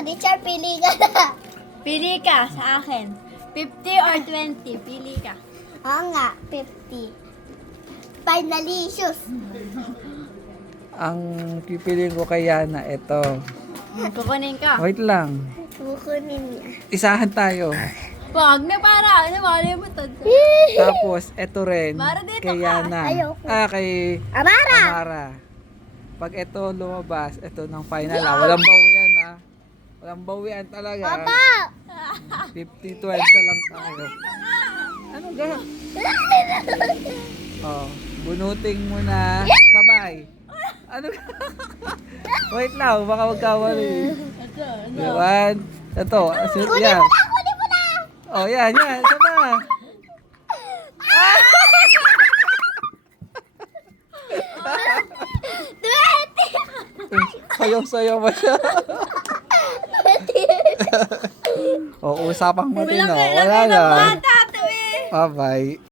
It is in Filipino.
Richard, pili ka na. Pili ka sa akin. 50 or 20? Pili ka. Oo nga, 50. Finalicious. Ang pipiliin ko kay Yana, ito. Kukunin ka. Wait lang. Kukunin niya. Isahan tayo. Wag na para. Mali mo to. Tapos, ito rin. Mara, dito Kay ka. Yana. Ayoko. Kay Amara! Amara. Pag ito lumabas, ito ng final. Walang bawian Walang bawian talaga. Papa! 50-20 lang tayo. Ano ga? Oh, bunuting mo na sabay. Ano ga? Wait lang, baka magkawali. One. Ito, yan. Kunin mo na! Oh, yan. Sama. Sayaw-sayaw ba siya? O, usapang matino. Wala na. Bata to eh. Bye-bye.